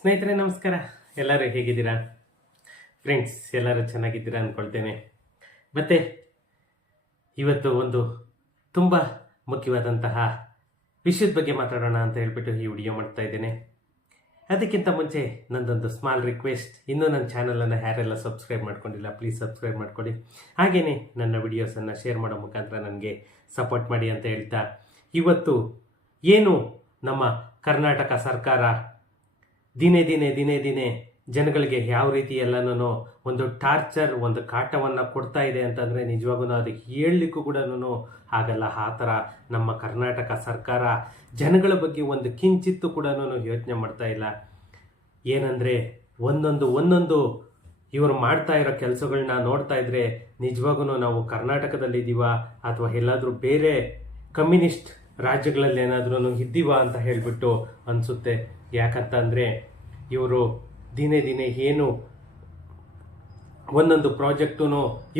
ಸ್ನೇಹಿತರೆ ನಮಸ್ಕಾರ. ಎಲ್ಲರೂ ಹೇಗಿದ್ದೀರಾ? ಫ್ರೆಂಡ್ಸ್, ಎಲ್ಲರೂ ಚೆನ್ನಾಗಿದ್ದೀರಾ ಅಂದ್ಕೊಳ್ತೇನೆ. ಮತ್ತು ಇವತ್ತು ಒಂದು ತುಂಬ ಮುಖ್ಯವಾದಂತಹ ವಿಷಯದ ಬಗ್ಗೆ ಮಾತಾಡೋಣ ಅಂತ ಹೇಳ್ಬಿಟ್ಟು ಈ ವಿಡಿಯೋ ಮಾಡ್ತಾ ಇದ್ದೇನೆ. ಅದಕ್ಕಿಂತ ಮುಂಚೆ ನಂದೊಂದು ಸ್ಮಾಲ್ ರಿಕ್ವೆಸ್ಟ್, ಇನ್ನೂ ನನ್ನ ಚಾನಲನ್ನು ಯಾರೆಲ್ಲ ಸಬ್ಸ್ಕ್ರೈಬ್ ಮಾಡ್ಕೊಂಡಿಲ್ಲ ಪ್ಲೀಸ್ ಸಬ್ಸ್ಕ್ರೈಬ್ ಮಾಡ್ಕೊಳ್ಳಿ. ಹಾಗೆಯೇ ನನ್ನ ವಿಡಿಯೋಸನ್ನು ಶೇರ್ ಮಾಡೋ ಮುಖಾಂತರ ನನಗೆ ಸಪೋರ್ಟ್ ಮಾಡಿ ಅಂತ ಹೇಳ್ತಾ, ಇವತ್ತು ಏನು ನಮ್ಮ ಕರ್ನಾಟಕ ಸರ್ಕಾರ ದಿನೇ ದಿನೇ ಜನಗಳಿಗೆ ಯಾವ ರೀತಿ ಎಲ್ಲನೂ ಒಂದು ಟಾರ್ಚರ್, ಒಂದು ಕಾಟವನ್ನು ಕೊಡ್ತಾ ಇದೆ ಅಂತಂದರೆ ನಿಜವಾಗೂ ಅದಕ್ಕೆ ಹೇಳಲಿಕ್ಕೂ ಕೂಡ ಆಗಲ್ಲ. ಆ ಥರ ನಮ್ಮ ಕರ್ನಾಟಕ ಸರ್ಕಾರ ಜನಗಳ ಬಗ್ಗೆ ಒಂದು ಕಿಂಚಿತ್ತು ಕೂಡ ಯೋಚನೆ ಮಾಡ್ತಾ ಇಲ್ಲ. ಏನಂದರೆ ಒಂದೊಂದು ಇವರು ಮಾಡ್ತಾ ಇರೋ ಕೆಲಸಗಳನ್ನ ನೋಡ್ತಾ ಇದ್ರೆ ನಿಜವಾಗೂ ನಾವು ಕರ್ನಾಟಕದಲ್ಲಿದ್ದೀವ ಅಥವಾ ಎಲ್ಲಾದರೂ ಬೇರೆ ಕಮ್ಯುನಿಸ್ಟ್ ರಾಜ್ಯಗಳಲ್ಲಿ ಏನಾದ್ರೂ ಇದ್ದೀವ ಅಂತ ಹೇಳಿಬಿಟ್ಟು ಅನಿಸುತ್ತೆ. ಯಾಕಂತಂದರೆ ಇವರು ದಿನೇ ಏನು ಒಂದೊಂದು ಪ್ರಾಜೆಕ್ಟು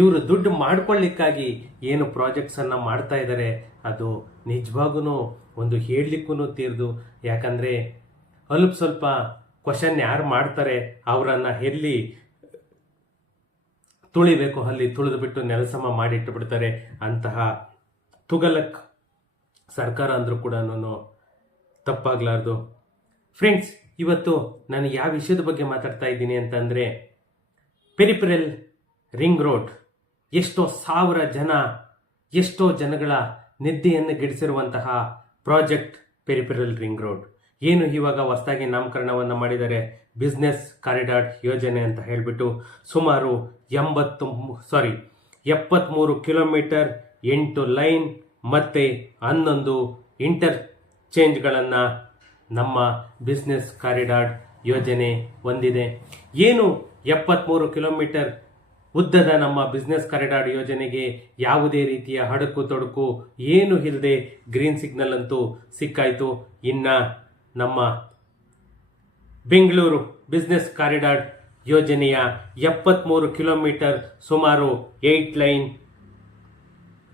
ಇವರು ದುಡ್ಡು ಮಾಡ್ಕೊಳ್ಳಿಕ್ಕಾಗಿ ಏನು ಪ್ರಾಜೆಕ್ಟ್ಸನ್ನು ಮಾಡ್ತಾ ಇದ್ದಾರೆ ಅದು ನಿಜವಾಗೂ ಒಂದು ಹೇಳಲಿಕ್ಕೂ ತೀರ್ದು. ಯಾಕಂದರೆ ಸ್ವಲ್ಪ ಕ್ವಶನ್ ಯಾರು ಮಾಡ್ತಾರೆ ಅವರನ್ನು ಎಲ್ಲಿ ತುಳಿಬೇಕು ಅಲ್ಲಿ ತುಳಿದುಬಿಟ್ಟು ನೆಲಸಮ ಮಾಡಿಟ್ಟು ಬಿಡ್ತಾರೆ. ಅಂತಹ ತುಗಲಕ್ ಸರ್ಕಾರ ಅಂದರೂ ಕೂಡ ತಪ್ಪಾಗಲಾರ್ದು. ಫ್ರೆಂಡ್ಸ್, ಇವತ್ತು ನಾನು ಯಾವ ವಿಷಯದ ಬಗ್ಗೆ ಮಾತಾಡ್ತಾ ಇದ್ದೀನಿ ಅಂತಂದರೆ, ಪೆರಿಫೆರಲ್ ರಿಂಗ್ ರೋಡ್ ಎಷ್ಟೋ ಜನಗಳ ನಿದ್ದೆಯನ್ನು ಗೆಡಿಸಿರುವಂತಹ ಪ್ರಾಜೆಕ್ಟ್ ಪೆರಿಫೆರಲ್ ರಿಂಗ್ ರೋಡ್ ಏನು ಇವಾಗ ಹೊಸದಾಗಿ ನಾಮಕರಣವನ್ನು ಮಾಡಿದ್ದಾರೆ, ಬಿಸ್ನೆಸ್ ಕಾರಿಡಾರ್ ಯೋಜನೆ ಅಂತ ಹೇಳಿಬಿಟ್ಟು. ಸುಮಾರು 73 ಕಿಲೋಮೀಟರ್, 8 ಲೈನ್ ಮತ್ತು 11 ಇಂಟರ್ಚೇಂಜ್ಗಳನ್ನು ನಮ್ಮ ಬಿಸ್ನೆಸ್ ಕಾರಿಡಾರ್ ಯೋಜನೆ ಹೊಂದಿದೆ. ಏನು 73 ಕಿಲೋಮೀಟರ್ ಉದ್ದದ ನಮ್ಮ ಬಿಸ್ನೆಸ್ ಕಾರಿಡಾರ್ ಯೋಜನೆಗೆ ಯಾವುದೇ ರೀತಿಯ ಹಡಕು ತೊಡಕು ಏನು ಇಲ್ಲದೆ ಗ್ರೀನ್ ಸಿಗ್ನಲ್ ಅಂತೂ ಸಿಕ್ಕಾಯಿತು. ಇನ್ನು ನಮ್ಮ ಬೆಂಗಳೂರು ಬಿಸ್ನೆಸ್ ಕಾರಿಡಾರ್ ಯೋಜನೆಯ 73 ಕಿಲೋಮೀಟರ್, ಸುಮಾರು 8 ಲೈನ್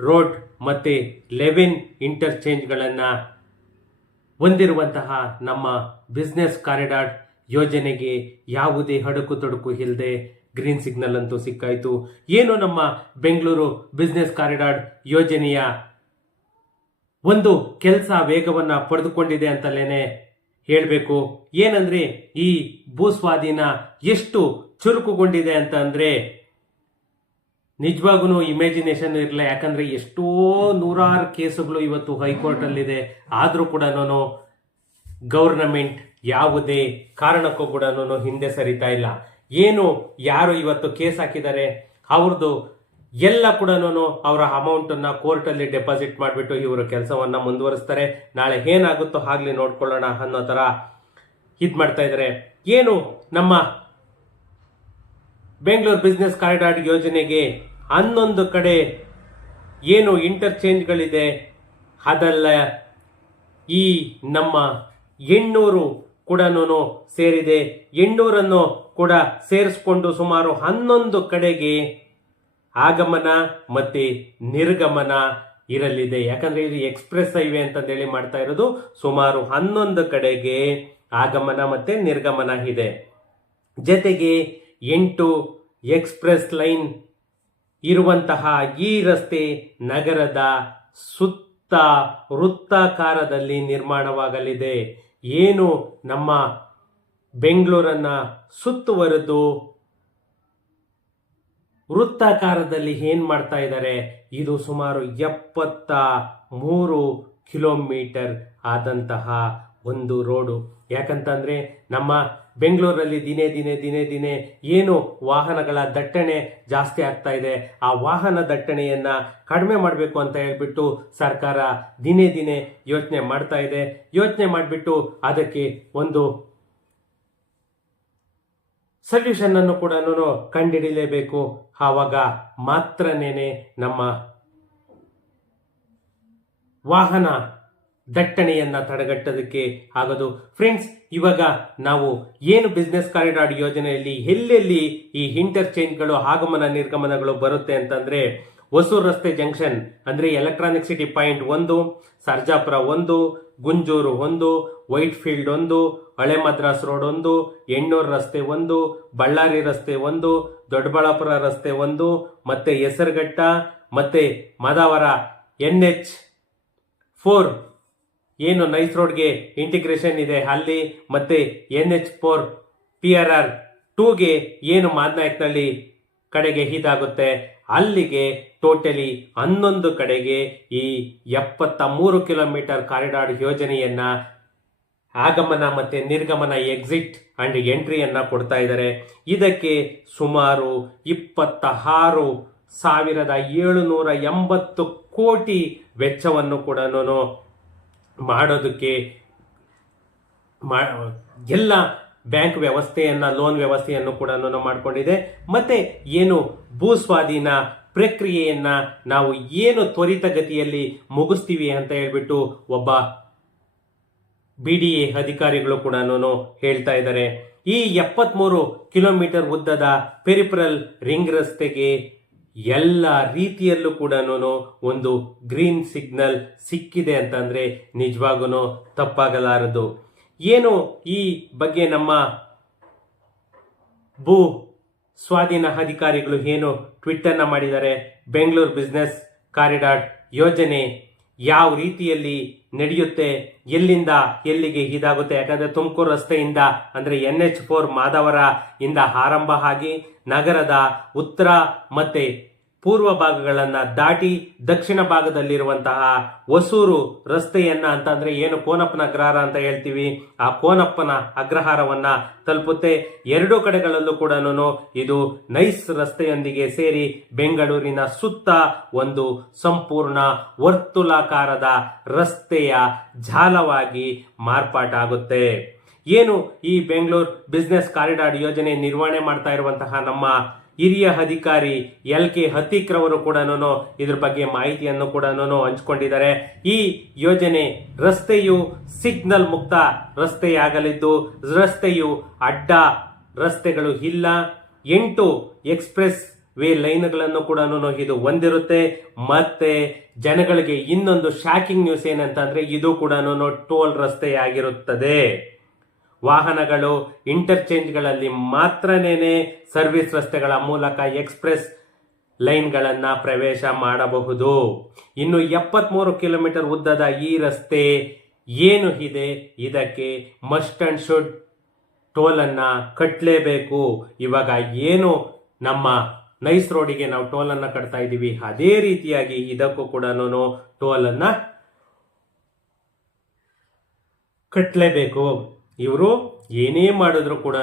ರೋಡ್ ಮತ್ತು 11 ಇಂಟರ್ಚೇಂಜ್ಗಳನ್ನು ಹೊಂದಿರುವಂತಹ ನಮ್ಮ ಬಿಸ್ನೆಸ್ ಕಾರಿಡಾರ್ ಯೋಜನೆಗೆ ಯಾವುದೇ ಹಡಕು ತೊಡಕು ಇಲ್ಲದೆ ಗ್ರೀನ್ ಸಿಗ್ನಲ್ ಅಂತೂ ಸಿಕ್ಕಾಯಿತು. ಏನು ನಮ್ಮ ಬೆಂಗಳೂರು ಬಿಸ್ನೆಸ್ ಕಾರಿಡಾರ್ ಯೋಜನೆಯ ಒಂದು ಕೆಲಸ ವೇಗವನ್ನು ಪಡೆದುಕೊಂಡಿದೆ ಅಂತಲೇ ಹೇಳಬೇಕು. ಏನಂದರೆ ಈ ಭೂಸ್ವಾಧೀನ ಎಷ್ಟು ಚುರುಕುಗೊಂಡಿದೆ ಅಂತ ಅಂದರೆ ನಿಜವಾಗೂ ಇಮ್ಯಾಜಿನೇಷನ್ ಇರಲ್ಲ. ಯಾಕಂದರೆ ಎಷ್ಟೋ ನೂರಾರು ಕೇಸುಗಳು ಇವತ್ತು ಹೈಕೋರ್ಟಲ್ಲಿದೆ. ಆದರೂ ಕೂಡ ಗೌರ್ನಮೆಂಟ್ ಯಾವುದೇ ಕಾರಣಕ್ಕೂ ಕೂಡ ಹಿಂದೆ ಸರಿತಾ ಇಲ್ಲ. ಯಾರು ಇವತ್ತು ಕೇಸ್ ಹಾಕಿದ್ದಾರೆ ಅವ್ರದ್ದು ಎಲ್ಲ ಕೂಡ ಅವರ ಅಮೌಂಟನ್ನು ಕೋರ್ಟಲ್ಲಿ ಡೆಪಾಸಿಟ್ ಮಾಡಿಬಿಟ್ಟು ಇವರು ಕೆಲಸವನ್ನು ಮುಂದುವರಿಸ್ತಾರೆ. ನಾಳೆ ಏನಾಗುತ್ತೋ ಆಗಲಿ ನೋಡ್ಕೊಳ್ಳೋಣ ಅನ್ನೋ ಥರ ಇದು ಮಾಡ್ತಾ ಇದ್ದಾರೆ. ನಮ್ಮ ಬೆಂಗಳೂರು ಬಿಸ್ನೆಸ್ ಕಾರಿಡಾರ್ ಯೋಜನೆಗೆ 11 ಕಡೆ ಏನು ಇಂಟರ್ಚೇಂಜ್ಗಳಿದೆ ಅದೆಲ್ಲ ಈ ನಮ್ಮ ಎಣ್ಣೂರು ಕೂಡ ಸೇರಿದೆ. ಎಣ್ಣೂರನ್ನು ಕೂಡ ಸೇರಿಸ್ಕೊಂಡು ಸುಮಾರು 11 ಕಡೆಗೆ ಆಗಮನ ಮತ್ತು ನಿರ್ಗಮನ ಇರಲಿದೆ. ಯಾಕಂದರೆ ಇದು ಎಕ್ಸ್ಪ್ರೆಸ್ ಹೈವೇ ಅಂತಂದೇಳಿ ಮಾಡ್ತಾ ಇರೋದು. ಸುಮಾರು 11 ಕಡೆಗೆ ಆಗಮನ ಮತ್ತು ನಿರ್ಗಮನ ಇದೆ. ಜೊತೆಗೆ 8 ಎಕ್ಸ್ಪ್ರೆಸ್ ಲೈನ್ ಇರುವಂತಹ ಈ ರಸ್ತೆ ನಗರದ ಸುತ್ತ ವೃತ್ತಾಕಾರದಲ್ಲಿ ನಿರ್ಮಾಣವಾಗಲಿದೆ. ನಮ್ಮ ಬೆಂಗಳೂರನ್ನ ಸುತ್ತುವರೆದು ವೃತ್ತಾಕಾರದಲ್ಲಿ ಮಾಡ್ತಾ ಇದ್ದಾರೆ. ಇದು ಸುಮಾರು 73 ಕಿಲೋಮೀಟರ್ ಆದಂತಹ ಒಂದು ರೋಡು. ಯಾಕಂತಂದರೆ ನಮ್ಮ ಬೆಂಗಳೂರಲ್ಲಿ ದಿನೇ ಏನು ವಾಹನಗಳ ದಟ್ಟಣೆ ಜಾಸ್ತಿ ಆಗ್ತಾ ಇದೆ. ಆ ವಾಹನ ದಟ್ಟಣೆಯನ್ನು ಕಡಿಮೆ ಮಾಡಬೇಕು ಅಂತ ಹೇಳ್ಬಿಟ್ಟು ಸರ್ಕಾರ ದಿನೇ ಯೋಚನೆ ಮಾಡ್ತಾ ಇದೆ. ಯೋಚನೆ ಮಾಡಿಬಿಟ್ಟು ಅದಕ್ಕೆ ಒಂದು ಸೊಲ್ಯೂಷನ್ ಅನ್ನು ಕೂಡ ಕಂಡುಹಿಡಿಯಲೇಬೇಕು. ಆವಾಗ ಮಾತ್ರನೇ ನಮ್ಮ ವಾಹನ ದಟ್ಟಣೆಯನ್ನು ತಡೆಗಟ್ಟೋದಕ್ಕೆ ಆಗೋದು. ಫ್ರೆಂಡ್ಸ್, ಇವಾಗ ನಾವು ಏನು ಬಿಸ್ನೆಸ್ ಕಾರಿಡಾರ್ ಯೋಜನೆಯಲ್ಲಿ ಎಲ್ಲೆಲ್ಲಿ ಈ ಇಂಟರ್ಚೇಂಜ್ಗಳು ಆಗಮನ ನಿರ್ಗಮನಗಳು ಬರುತ್ತೆ ಅಂತಂದರೆ, ಹೊಸೂರು ರಸ್ತೆ ಜಂಕ್ಷನ್ ಅಂದ್ರೆ electronic city point 1, Sarjapur 1, Gunjur 1, Whitefield 1, ಹಳೆ ಮದ್ರಾಸ್ ರೋಡ್ 1, ಎಣ್ಣೂರು ರಸ್ತೆ 1, ಬಳ್ಳಾರಿ ರಸ್ತೆ 1, ದೊಡ್ಡಬಳ್ಳಾಪುರ ರಸ್ತೆ 1, ಮತ್ತೆ ಹೆಸರುಘಟ್ಟ, ಮತ್ತೆ ಮಾದಾವರ NH4 ಏನು ನೈಸ್ ರೋಡ್ಗೆ ಇಂಟಿಗ್ರೇಷನ್ ಇದೆ ಅಲ್ಲಿ, ಮತ್ತೆ NH4 PRR 2ಗೆ ಏನು ಮಾದನಾಯಕನಹಳ್ಳಿ ಕಡೆಗೆ ಇದಾಗುತ್ತೆ ಅಲ್ಲಿಗೆ ಟೋಟಲಿ 11 ಕಡೆಗೆ ಈ 73 ಕಿಲೋಮೀಟರ್ ಕಾರಿಡಾರ್ ಯೋಜನೆಯನ್ನ ಆಗಮನ ಮತ್ತೆ ನಿರ್ಗಮನ ಎಕ್ಸಿಟ್ ಅಂಡ್ ಎಂಟ್ರಿಯನ್ನ ಕೊಡ್ತಾ ಇದ್ದಾರೆ. ಇದಕ್ಕೆ ಸುಮಾರು 26,780 ಕೋಟಿ ವೆಚ್ಚವನ್ನು ಕೂಡ ಮಾಡೋದಕ್ಕೆ ಎಲ್ಲ ಬ್ಯಾಂಕ್ ವ್ಯವಸ್ಥೆಯನ್ನ ಲೋನ್ ವ್ಯವಸ್ಥೆಯನ್ನು ಕೂಡ ಮಾಡಿಕೊಂಡಿದೆ. ಮತ್ತೆ ಏನು ಭೂ ಸ್ವಾಧೀನ ಪ್ರಕ್ರಿಯೆಯನ್ನ ನಾವು ಏನು ತ್ವರಿತಗತಿಯಲ್ಲಿ ಮುಗಿಸ್ತೀವಿ ಅಂತ ಹೇಳ್ಬಿಟ್ಟು ಒಬ್ಬ BDA ಅಧಿಕಾರಿಗಳು ಕೂಡ ಹೇಳ್ತಾ ಇದ್ದಾರೆ. ಈ 73 ಕಿಲೋಮೀಟರ್ ಉದ್ದದ ಪೆರಿಫರಲ್ ರಿಂಗ್ ರಸ್ತೆಗೆ ಎಲ್ಲ ರೀತಿಯಲ್ಲೂ ಕೂಡ ಒಂದು ಗ್ರೀನ್ ಸಿಗ್ನಲ್ ಸಿಕ್ಕಿದೆ ಅಂತಂದ್ರೆ ನಿಜವಾಗೂ ತಪ್ಪಾಗಲಾರದು. ಏನು ಈ ಬಗ್ಗೆ ನಮ್ಮ ಭೂ ಸ್ವಾಧೀನ ಅಧಿಕಾರಿಗಳು ಏನು ಟ್ವೀಟ್ ಅನ್ನ ಮಾಡಿದ್ದಾರೆ, ಬೆಂಗಳೂರು ಬಿಸ್ನೆಸ್ ಕಾರಿಡಾರ್ ಯೋಜನೆ ಯಾವ ರೀತಿಯಲ್ಲಿ ನಡೆಯುತ್ತೆ, ಎಲ್ಲಿಂದ ಎಲ್ಲಿಗೆ ಇದಾಗುತ್ತೆ. ಯಾಕಂದ್ರೆ ತುಮಕೂರು ರಸ್ತೆಯಿಂದ ಅಂದ್ರೆ NH4 ಮಾದವರ ಇಂದ ಆರಂಭ ಆಗಿ ನಗರದ ಉತ್ತರ ಮತ್ತೆ ಪೂರ್ವ ಭಾಗಗಳನ್ನ ದಾಟಿ ದಕ್ಷಿಣ ಭಾಗದಲ್ಲಿರುವಂತಹ ಹೊಸೂರು ರಸ್ತೆಯನ್ನ ಅಂತಂದ್ರೆ ಏನು ಕೋನಪ್ಪನ ಅಗ್ರಹಾರ ಅಂತ ಹೇಳ್ತೀವಿ, ಆ ಕೋನಪ್ಪನ ಅಗ್ರಹಾರವನ್ನ ತಲುಪುತ್ತೆ. ಎರಡೂ ಕಡೆಗಳಲ್ಲೂ ಕೂಡ ಇದು ನೈಸ್ ರಸ್ತೆಯೊಂದಿಗೆ ಸೇರಿ ಬೆಂಗಳೂರಿನ ಸುತ್ತ ಒಂದು ಸಂಪೂರ್ಣ ವರ್ತುಲಾಕಾರದ ರಸ್ತೆಯ ಜಾಲವಾಗಿ ಮಾರ್ಪಾಟಾಗುತ್ತೆ. ಏನು ಈ ಬೆಂಗಳೂರು ಬಿಸ್ನೆಸ್ ಕಾರಿಡಾರ್ ಯೋಜನೆ ನಿರ್ವಹಣೆ ಮಾಡ್ತಾ ಇರುವಂತಹ ನಮ್ಮ ಹಿರಿಯ ಅಧಿಕಾರಿ LK ಹತೀಕ್ ರವರು ಕೂಡ ಇದ್ರ ಬಗ್ಗೆ ಮಾಹಿತಿಯನ್ನು ಕೂಡ ಹಂಚಿಕೊಂಡಿದ್ದಾರೆ. ಈ ಯೋಜನೆ ರಸ್ತೆಯು ಸಿಗ್ನಲ್ ಮುಕ್ತ ರಸ್ತೆಯಾಗಲಿದ್ದು ರಸ್ತೆಯು ಅಡ್ಡ ರಸ್ತೆಗಳು ಇಲ್ಲ. 8 ಎಕ್ಸ್ಪ್ರೆಸ್ ವೇ ಲೈನ್ಗಳನ್ನು ಕೂಡ ಇದು ಹೊಂದಿರುತ್ತೆ. ಮತ್ತೆ ಜನಗಳಿಗೆ ಇನ್ನೊಂದು ಶಾಕಿಂಗ್ ನ್ಯೂಸ್ ಏನಂತಂದ್ರೆ ಇದು ಕೂಡ ಟೋಲ್ ರಸ್ತೆಯಾಗಿರುತ್ತದೆ. ವಾಹನಗಳು ಇಂಟರ್ಚೇಂಜ್ಗಳಲ್ಲಿ ಮಾತ್ರನೇ ಸರ್ವಿಸ್ ರಸ್ತೆಗಳ ಮೂಲಕ ಎಕ್ಸ್ಪ್ರೆಸ್ ಲೈನ್ಗಳನ್ನ ಪ್ರವೇಶ ಮಾಡಬಹುದು. ಇನ್ನು 73 ಕಿಲೋಮೀಟರ್ ಉದ್ದದ ಈ ರಸ್ತೆ ಏನು ಇದೆ ಇದಕ್ಕೆ ಮಸ್ಟ್ ಅಂಡ್ ಶುಡ್ ಟೋಲ್ ಅನ್ನ ಕಟ್ಟಲೇಬೇಕು. ಇವಾಗ ಏನು ನಮ್ಮ ನೈಸ್ ರೋಡಿಗೆ ನಾವು ಟೋಲ್ ಅನ್ನ ಕಟ್ತಾ ಇದ್ದೀವಿ ಅದೇ ರೀತಿಯಾಗಿ ಇದಕ್ಕೂ ಕೂಡ ಟೋಲ್ ಅನ್ನ ಕಟ್ಟಲೇಬೇಕು. ಇವರು ಏನೇ ಮಾಡಿದ್ರು ಕೂಡ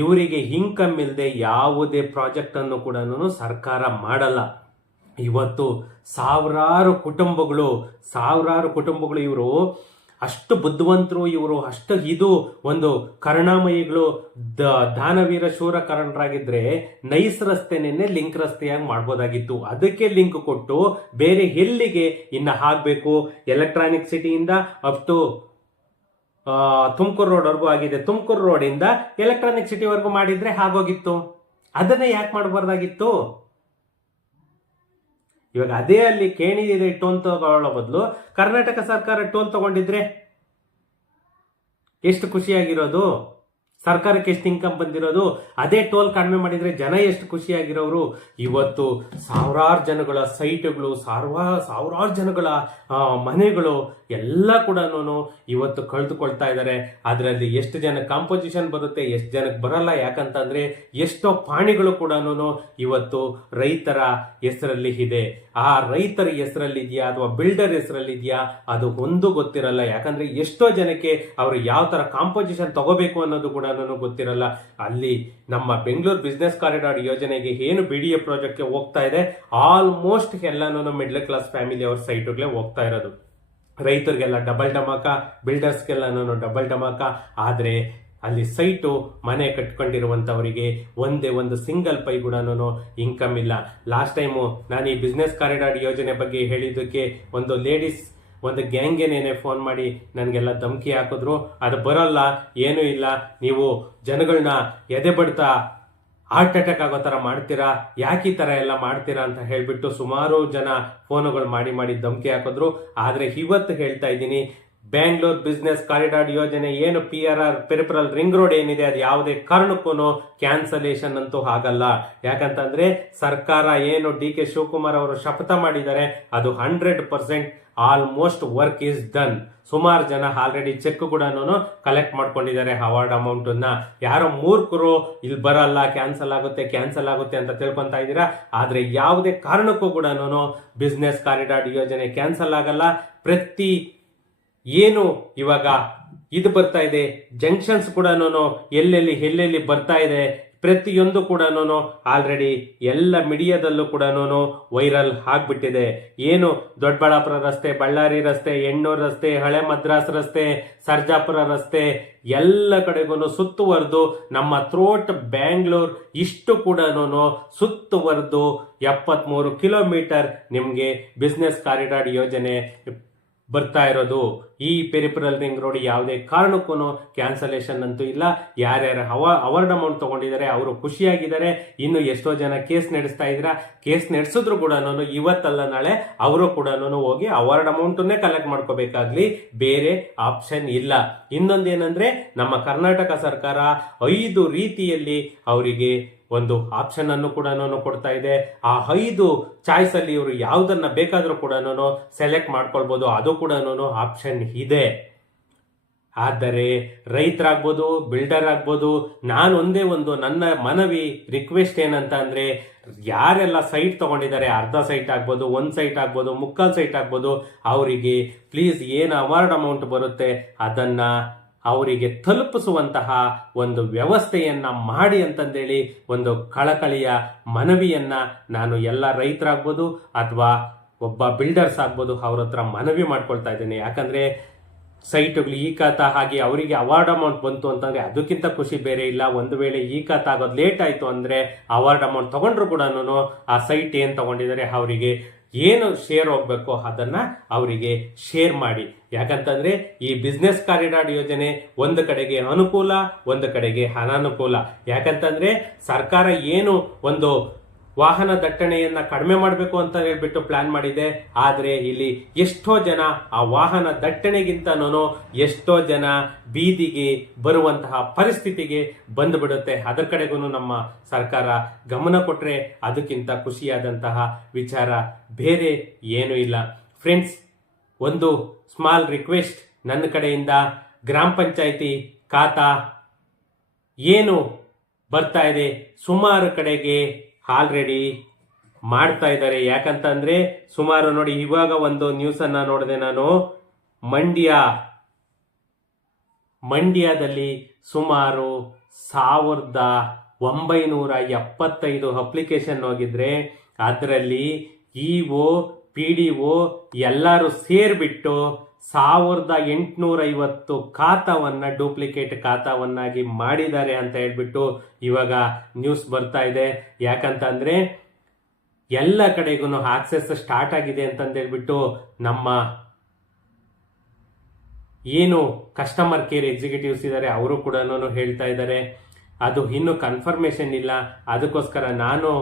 ಇವರಿಗೆ ಇನ್ಕಮ್ ಇಲ್ಲದೆ ಯಾವುದೇ ಪ್ರಾಜೆಕ್ಟ್ ಅನ್ನು ಕೂಡ ಸರ್ಕಾರ ಮಾಡಲ್ಲ. ಇವತ್ತು ಸಾವಿರಾರು ಕುಟುಂಬಗಳು ಇವರು ಅಷ್ಟು ಬುದ್ಧಿವಂತರು, ಇವರು ಅಷ್ಟು ಇದು ಒಂದು ಕರುಣಾಮಯಿಗಳು, ದಾನವೀರ ಶೂರ ಕರ್ಣರಾಗಿದ್ರೆ ನೈಸ್ ರಸ್ತೆನೇ ಲಿಂಕ್ ರಸ್ತೆಯಾಗಿ ಮಾಡ್ಬೋದಾಗಿತ್ತು. ಅದಕ್ಕೆ ಲಿಂಕ್ ಕೊಟ್ಟು ಬೇರೆ ಎಲ್ಲಿಗೆ ಇನ್ನ ಹಾಕ್ಬೇಕು, ಎಲೆಕ್ಟ್ರಾನಿಕ್ ಸಿಟಿಯಿಂದ ಅಪ್ ಟು ತುಮಕೂರು ರೋಡ್ ವರ್ಗೂ ಆಗಿದೆ, ತುಮಕೂರು ರೋಡ್ ಇಂದ ಎಲೆಕ್ಟ್ರಾನಿಕ್ ಸಿಟಿ ವರ್ಗೂ ಮಾಡಿದ್ರೆ ಆಗೋಗಿತ್ತು. ಅದನ್ನೇ ಯಾಕೆ ಮಾಡಬಾರ್ದಾಗಿತ್ತು? ಇವಾಗ ಅದೇ ಅಲ್ಲಿ ಕೇಣಿ ಟೋಲ್ ತಗೊಳ್ಳೋ ಬದಲು ಕರ್ನಾಟಕ ಸರ್ಕಾರ ಟೋಲ್ ತಗೊಂಡಿದ್ರೆ ಎಷ್ಟು ಖುಷಿಯಾಗಿರೋದು, ಸರ್ಕಾರಕ್ಕೆ ಎಷ್ಟು ಇನ್ಕಮ್ ಬಂದಿರೋದು. ಅದೇ ಟೋಲ್ ಕಡಿಮೆ ಮಾಡಿದ್ರೆ ಜನ ಎಷ್ಟು ಖುಷಿಯಾಗಿರೋರು. ಇವತ್ತು ಸಾವಿರಾರು ಜನಗಳ ಸೈಟ್ಗಳು, ಸಾವಿರಾರು ಜನಗಳ ಮನೆಗಳು ಎಲ್ಲ ಕೂಡ ಇವತ್ತು ಕಳೆದುಕೊಳ್ತಾ ಇದ್ದಾರೆ. ಅದರಲ್ಲಿ ಎಷ್ಟು ಜನ ಕಾಂಪೋಸಿಷನ್ ಬರುತ್ತೆ, ಎಷ್ಟು ಜನಕ್ಕೆ ಬರಲ್ಲ. ಯಾಕಂತಂದ್ರೆ ಎಷ್ಟೋ ಪಾಣಿಗಳು ಕೂಡ ಇವತ್ತು ರೈತರ ಹೆಸರಲ್ಲಿ ಇದೆ. ಆ ರೈತರ ಹೆಸರಲ್ಲಿದೆಯಾ ಅಥವಾ ಬಿಲ್ಡರ್ ಹೆಸರಲ್ಲಿದೆಯಾ ಅದು ಒಂದು ಗೊತ್ತಿರಲ್ಲ. ಯಾಕಂದ್ರೆ ಎಷ್ಟೋ ಜನಕ್ಕೆ ಅವರು ಯಾವ ತರ ಕಾಂಪೋಸಿಷನ್ ತಗೋಬೇಕು ಅನ್ನೋದು ಕೂಡ ಗೊತ್ತಿರಲ್ಲ. ಅಲ್ಲಿ ನಮ್ಮ ಬೆಂಗಳೂರು ಬಿಸ್ನೆಸ್ ಕಾರಿಡಾರ್ ಯೋಜನೆಗೆ ಏನು BDA ಪ್ರಾಜೆಕ್ಟ್ಗೆ ಹೋಗ್ತಾ ಇದೆ ಆಲ್ಮೋಸ್ಟ್ ಎಲ್ಲಾನು ಮಿಡ್ಲ್ ಕ್ಲಾಸ್ ಫ್ಯಾಮಿಲಿ ಅವ್ರ ಸೈಟ್ಗಳೇ ಹೋಗ್ತಾ ಇರೋದು. ರೈತರಿಗೆಲ್ಲ ಡಬಲ್ ಧಮಾಕ, ಬಿಲ್ಡರ್ಸ್ಗೆಲ್ಲ ಡಬಲ್ ಧಮಾಕ. ಆದ್ರೆ ಅಲ್ಲಿ ಸೈಟು ಮನೆ ಕಟ್ಕೊಂಡಿರುವಂತವರಿಗೆ ಒಂದೇ ಒಂದು ಸಿಂಗಲ್ ಪೈ ಕೂಡ ಇನ್ಕಮ್ ಇಲ್ಲ. ಲಾಸ್ಟ್ ಟೈಮು ನಾನು ಈ ಬಿಸ್ನೆಸ್ ಕಾರಿಡಾರ್ ಯೋಜನೆ ಬಗ್ಗೆ ಹೇಳಿದ್ದಕ್ಕೆ ಒಂದು ಲೇಡೀಸ್ ಒಂದು ಗ್ಯಾಂಗೇನೇನೆ ಫೋನ್ ಮಾಡಿ ನನಗೆಲ್ಲ ಧಮಕಿ ಹಾಕಿದ್ರು. ಅದು ಬರಲ್ಲ, ಏನೂ ಇಲ್ಲ, ನೀವು ಜನಗಳನ್ನ ಎದೆ ಬಡ್ತಾ ಹಾರ್ಟ್ ಅಟ್ಯಾಕ್ ಆಗೋ ಥರ ಮಾಡ್ತೀರಾ, ಯಾಕೆ ಈ ಥರ ಎಲ್ಲ ಮಾಡ್ತೀರಾ ಅಂತ ಹೇಳಿಬಿಟ್ಟು ಸುಮಾರು ಜನ ಫೋನುಗಳು ಮಾಡಿ ಧಮಕಿ ಹಾಕಿದ್ರು. ಆದರೆ ಇವತ್ತು ಹೇಳ್ತಾ ಇದ್ದೀನಿ, ಬ್ಯಾಂಗ್ಳೂರ್ ಬಿಸ್ನೆಸ್ ಕಾರಿಡಾರ್ ಯೋಜನೆ ಏನು PRR ಪೆರಿಫರಲ್ ರಿಂಗ್ ರೋಡ್ ಏನಿದೆ ಅದು ಯಾವುದೇ ಕಾರಣಕ್ಕೂ ಕ್ಯಾನ್ಸಲೇಷನ್ ಅಂತೂ ಆಗಲ್ಲ. ಯಾಕಂತಂದ್ರೆ ಸರ್ಕಾರ ಏನು DK ಶಿವಕುಮಾರ್ ಅವರು ಶಪಥ ಮಾಡಿದ್ದಾರೆ ಅದು 100% ಆಲ್ಮೋಸ್ಟ್ ವರ್ಕ್ ಈಸ್ ಡನ್. ಸುಮಾರು ಜನ ಆಲ್ರೆಡಿ ಚೆಕ್ ಕೂಡ ಕಲೆಕ್ಟ್ ಮಾಡ್ಕೊಂಡಿದ್ದಾರೆ ಅವಾರ್ಡ್ ಅಮೌಂಟ್ ಅನ್ನ. ಯಾರೋ ಮೂರ್ಖರು ಇಲ್ಲಿ ಬರಲ್ಲ, ಕ್ಯಾನ್ಸಲ್ ಆಗುತ್ತೆ ಅಂತ ತಿಳ್ಕೊಂತ ಇದ್ದೀರಾ. ಆದ್ರೆ ಯಾವುದೇ ಕಾರಣಕ್ಕೂ ಕೂಡ ಬಿಸ್ನೆಸ್ ಕಾರಿಡಾರ್ ಯೋಜನೆ ಕ್ಯಾನ್ಸಲ್ ಆಗಲ್ಲ. ಪ್ರತಿ ಏನು ಇವಾಗ ಇದು ಬರ್ತಾ ಇದೆ, ಜಂಕ್ಷನ್ಸ್ ಕೂಡ ಎಲ್ಲೆಲ್ಲಿ ಬರ್ತಾ ಇದೆ, ಪ್ರತಿಯೊಂದು ಕೂಡ ಆಲ್ರೆಡಿ ಎಲ್ಲ ಮೀಡಿಯಾದಲ್ಲೂ ಕೂಡ ವೈರಲ್ ಆಗ್ಬಿಟ್ಟಿದೆ. ಏನು ದೊಡ್ಡಬಳ್ಳಾಪುರ ರಸ್ತೆ, ಬಳ್ಳಾರಿ ರಸ್ತೆ, ಎಣ್ಣೂರು ರಸ್ತೆ, ಹಳೆ ಮದ್ರಾಸ್ ರಸ್ತೆ, ಸರ್ಜಾಪುರ ರಸ್ತೆ ಎಲ್ಲ ಕಡೆಗೂ ಸುತ್ತುವರೆದು ನಮ್ಮ ಥ್ರೋಟ್ ಬ್ಯಾಂಗ್ಳೂರ್ ಇಷ್ಟು ಕೂಡ ಸುತ್ತುವರೆದು 73 ಕಿಲೋಮೀಟರ್ ನಿಮಗೆ ಬಿಸ್ನೆಸ್ ಕಾರಿಡಾರ್ ಯೋಜನೆ ಬರ್ತಾ ಇರೋದು. ಈ ಪೆರಿಫರಲ್ ರಿಂಗ್ ರೋಡ್ ಯಾವುದೇ ಕಾರಣಕ್ಕೂ ಕ್ಯಾನ್ಸಲೇಷನ್ ಅಂತೂ ಇಲ್ಲ. ಯಾರ್ಯಾರು ಅವಾರ್ಡ್ ಅಮೌಂಟ್ ತಗೊಂಡಿದ್ದಾರೆ ಅವರು ಖುಷಿಯಾಗಿದ್ದಾರೆ. ಇನ್ನು ಎಷ್ಟೋ ಜನ ಕೇಸ್ ನಡೆಸ್ತಾ ಇದ್ರ, ಕೇಸ್ ನಡೆಸಿದ್ರು ಕೂಡ ಇವತ್ತಲ್ಲ ನಾಳೆ ಅವರು ಕೂಡ ಹೋಗಿ ಅವಾರ್ಡ್ ಅಮೌಂಟನ್ನೇ ಕಲೆಕ್ಟ್ ಮಾಡ್ಕೋಬೇಕಾಗ್ಲಿ, ಬೇರೆ ಆಪ್ಷನ್ ಇಲ್ಲ. ಇನ್ನೊಂದೇನಂದ್ರೆ ನಮ್ಮ ಕರ್ನಾಟಕ ಸರ್ಕಾರ 5 ರೀತಿಯಲ್ಲಿ ಅವರಿಗೆ ಒಂದು ಆಪ್ಷನ್ ಅನ್ನು ಕೂಡ ಕೊಡ್ತಾ ಇದೆ. ಆ 5 ಚಾಯ್ಸ್ ಅಲ್ಲಿ ಇವರು ಯಾವುದನ್ನ ಬೇಕಾದ್ರೂ ಕೂಡ ಸೆಲೆಕ್ಟ್ ಮಾಡ್ಕೊಳ್ಬಹುದು, ಅದು ಕೂಡ ಆಪ್ಷನ್ ಇದೆ. ಆದರೆ ರೈತರಾಗ್ಬೋದು, ಬಿಲ್ಡರ್ ಆಗ್ಬೋದು, ನಾನು ಒಂದೇ ಒಂದು ನನ್ನ ಮನವಿ ರಿಕ್ವೆಸ್ಟ್ ಏನಂತ ಅಂದ್ರೆ, ಯಾರೆಲ್ಲ ಸೈಟ್ ತಗೊಂಡಿದ್ದಾರೆ, ಅರ್ಧ ಸೈಟ್ ಆಗ್ಬೋದು, 1 ಸೈಟ್ ಆಗ್ಬೋದು, 3/4 ಸೈಟ್ ಆಗ್ಬೋದು, ಅವರಿಗೆ ಪ್ಲೀಸ್ ಏನು ಅವಾರ್ಡ್ ಅಮೌಂಟ್ ಬರುತ್ತೆ ಅದನ್ನ ಅವರಿಗೆ ತಲುಪಿಸುವಂತಹ ಒಂದು ವ್ಯವಸ್ಥೆಯನ್ನ ಮಾಡಿ ಅಂತಂದೇಳಿ ಒಂದು ಕಳಕಳಿಯ ಮನವಿಯನ್ನ ನಾನು ಎಲ್ಲ ರೈತರಾಗ್ಬೋದು ಅಥವಾ ಒಬ್ಬ ಬಿಲ್ಡರ್ಸ್ ಆಗ್ಬೋದು ಅವ್ರ ಹತ್ರ ಮನವಿ ಮಾಡ್ಕೊಳ್ತಾ ಇದ್ದೀನಿ. ಯಾಕಂದ್ರೆ ಸೈಟ್ಗಳು ಈ ಖಾತ ಹಾಗೆ ಅವರಿಗೆ ಅವಾರ್ಡ್ ಅಮೌಂಟ್ ಬಂತು ಅಂತಂದ್ರೆ ಅದಕ್ಕಿಂತ ಖುಷಿ ಬೇರೆ ಇಲ್ಲ. ಒಂದು ವೇಳೆ ಈ ಖಾತ ಆಗೋದು ಲೇಟ್ ಆಯ್ತು ಅಂದ್ರೆ ಅವಾರ್ಡ್ ಅಮೌಂಟ್ ತಗೊಂಡ್ರು ಕೂಡ ಆ ಸೈಟ್ ಏನ್ ತಗೊಂಡಿದ್ದಾರೆ ಅವರಿಗೆ ಏನು ಶೇರ್ ಹೋಗ್ಬೇಕು ಅದನ್ನ ಅವರಿಗೆ ಶೇರ್ ಮಾಡಿ. ಯಾಕಂತಂದ್ರೆ ಈ ಬಿಸ್ನೆಸ್ ಕಾರಿಡಾರ್ ಯೋಜನೆ ಒಂದು ಕಡೆಗೆ ಅನುಕೂಲ, ಒಂದು ಕಡೆಗೆ ಅನಾನುಕೂಲ. ಯಾಕಂತಂದ್ರೆ ಸರ್ಕಾರ ಏನು ಒಂದು ವಾಹನ ದಟ್ಟಣೆಯನ್ನ ಕಡಿಮೆ ಮಾಡಬೇಕು ಅಂತ ಹೇಳ್ಬಿಟ್ಟು ಪ್ಲಾನ್ ಮಾಡಿದೆ. ಆದ್ರೆ ಇಲ್ಲಿ ಎಷ್ಟೋ ಜನ ಆ ವಾಹನ ದಟ್ಟಣೆಗಿಂತನೂ ಎಷ್ಟೋ ಜನ ಬೀದಿಗೆ ಬರುವಂತಹ ಪರಿಸ್ಥಿತಿಗೆ ಬಂದುಬಿಡುತ್ತೆ. ಅದರ ಕಡೆಗೂ ನಮ್ಮ ಸರ್ಕಾರ ಗಮನ ಕೊಟ್ರೆ ಅದಕ್ಕಿಂತ ಖುಷಿಯಾದಂತಹ ವಿಚಾರ ಬೇರೆ ಏನೂ ಇಲ್ಲ. ಫ್ರೆಂಡ್ಸ್, ಒಂದು ಸ್ಮಾಲ್ ರಿಕ್ವೆಸ್ಟ್ ನನ್ನ ಕಡೆಯಿಂದ, ಗ್ರಾಮ ಪಂಚಾಯಿತಿ ಖಾತಾ ಏನು ಬರ್ತಾ ಇದೆ ಸುಮಾರು ಕಡೆಗೆ ಆಲ್ರೆಡಿ ಮಾಡ್ತಾ ಇದ್ದಾರೆ. ಯಾಕಂತಂದ್ರೆ ಸುಮಾರು ನೋಡಿ, ಇವಾಗ ಒಂದು ನ್ಯೂಸ್ ಅನ್ನ ನೋಡಿದೆ ನಾನು, ಮಂಡ್ಯದಲ್ಲಿ ಸುಮಾರು 1975 ಅಪ್ಲಿಕೇಶನ್ ಹೋಗಿದ್ರೆ ಅದರಲ್ಲಿ ಇಒ PDO ಎಲ್ಲರೂ ಸೇರ್ಬಿಟ್ಟು 1850 ಖಾತಾವನ್ನ ಡೂಪ್ಲಿಕೇಟ್ ಖಾತಾವನ್ನಾಗಿ ಮಾಡಿದ್ದಾರೆ ಅಂತ ಹೇಳ್ಬಿಟ್ಟು ಇವಾಗ ನ್ಯೂಸ್ ಬರ್ತಾ ಇದೆ. ಯಾಕಂತಂದ್ರೆ ಎಲ್ಲ ಕಡೆಗೂ ಆಕ್ಸೆಸ್ ಸ್ಟಾರ್ಟ್ ಆಗಿದೆ ಅಂತಂದೇಳ್ಬಿಟ್ಟು ನಮ್ಮ ಏನು ಕಸ್ಟಮರ್ ಕೇರ್ ಎಕ್ಸಿಕ್ಯೂಟಿವ್ಸ್ ಇದ್ದಾರೆ ಅವರು ಕೂಡ ಹೇಳ್ತಾ ಇದ್ದಾರೆ. ಅದು ಇನ್ನೂ ಕನ್ಫರ್ಮೇಶನ್ ಇಲ್ಲ, ಅದಕ್ಕೋಸ್ಕರ ನಾನು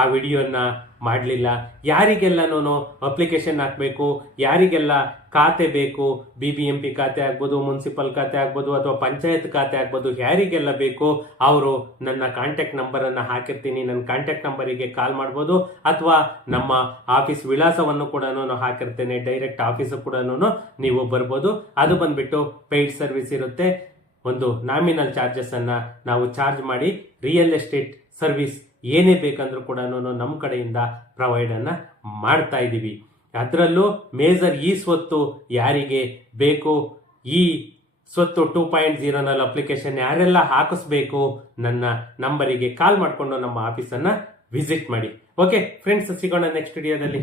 ಆ ವಿಡಿಯೋನ ಮಾಡಲಿಲ್ಲ. ಯಾರಿಗೆಲ್ಲನೂ ಅಪ್ಲಿಕೇಶನ್ ಹಾಕಬೇಕು, ಯಾರಿಗೆಲ್ಲ ಖಾತೆ ಬೇಕು, BBMP ಖಾತೆ ಆಗ್ಬೋದು, ಮುನ್ಸಿಪಲ್ ಖಾತೆ ಆಗ್ಬೋದು, ಅಥವಾ ಪಂಚಾಯತ್ ಖಾತೆ ಆಗ್ಬೋದು, ಯಾರಿಗೆಲ್ಲ ಬೇಕು ಅವರು ನನ್ನ ಕಾಂಟ್ಯಾಕ್ಟ್ ನಂಬರನ್ನು ಹಾಕಿರ್ತೀನಿ. ನನ್ನ ಕಾಂಟ್ಯಾಕ್ಟ್ ನಂಬರಿಗೆ ಕಾಲ್ ಮಾಡ್ಬೋದು, ಅಥವಾ ನಮ್ಮ ಆಫೀಸ್ ವಿಳಾಸವನ್ನು ಕೂಡ ಹಾಕಿರ್ತೇನೆ. ಡೈರೆಕ್ಟ್ ಆಫೀಸು ಕೂಡ ನೀವು ಬರ್ಬೋದು. ಅದು ಬಂದ್ಬಿಟ್ಟು ಪೇಯ್ಡ್ ಸರ್ವಿಸ್ ಇರುತ್ತೆ. ಒಂದು ನಾಮಿನಲ್ ಚಾರ್ಜಸ್ ಅನ್ನ ನಾವು ಚಾರ್ಜ್ ಮಾಡಿ ರಿಯಲ್ ಎಸ್ಟೇಟ್ ಸರ್ವಿಸ್ ಏನೇ ಬೇಕಂದ್ರೂ ಕೂಡ ನಮ್ಮ ಕಡೆಯಿಂದ ಪ್ರೊವೈಡ್ ಅನ್ನ ಮಾಡ್ತಾ ಇದ್ದೀವಿ. ಅದರಲ್ಲೂ ಮೇಜರ್ ಈ ಸ್ವತ್ತು ಯಾರಿಗೆ ಬೇಕು, ಈ ಸ್ವತ್ತು 2.0 ಅಪ್ಲಿಕೇಶನ್ ಯಾರೆಲ್ಲ ಹಾಕಿಸ್ಬೇಕು, ನನ್ನ ನಂಬರಿಗೆ ಕಾಲ್ ಮಾಡಿಕೊಂಡು ನಮ್ಮ ಆಫೀಸನ್ನು ವಿಸಿಟ್ ಮಾಡಿ. ಓಕೆ ಫ್ರೆಂಡ್ಸ್, ಸಿಗೋಣ ನೆಕ್ಸ್ಟ್ ವಿಡಿಯೋದಲ್ಲಿ.